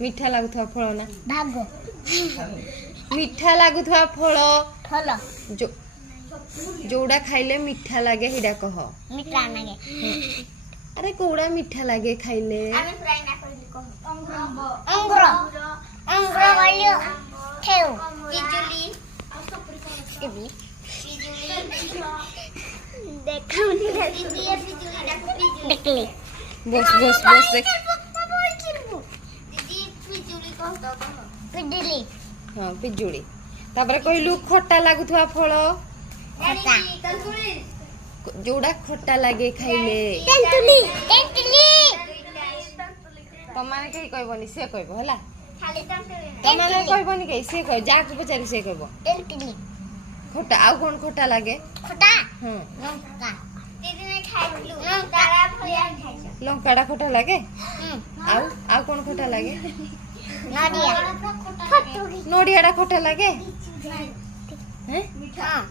मिठा लागुथवा फल ना भागो मिठा लागुथवा फल फल जो जोड़ा खाइले मिठा लागे हिडा कह मिठा लागे अरे कोड़ा मिठा लागे खाइले अंगूर अंगूर वाली ठेव पिजुली देखली बस बस बस देख पिजुली हाँ पिजुड़ी तापर कहलु खट्टा लागुथवा फल जोड़ा खट्टा लागे खाइले तेंतुली तेंतुली तमाने कहीं कहबनी से कहबो हला तमाने कहबनी कहीं से कह जाक पचारी से कहबो तेंतुली खट्टा आउ कोन खट्टा लागे खटा हां लंका लंकाड़ा खट्टा लागे आउ आउ कोन खट्टा लागे नडिया नडियाड़ा खट्टा लागे हैं हां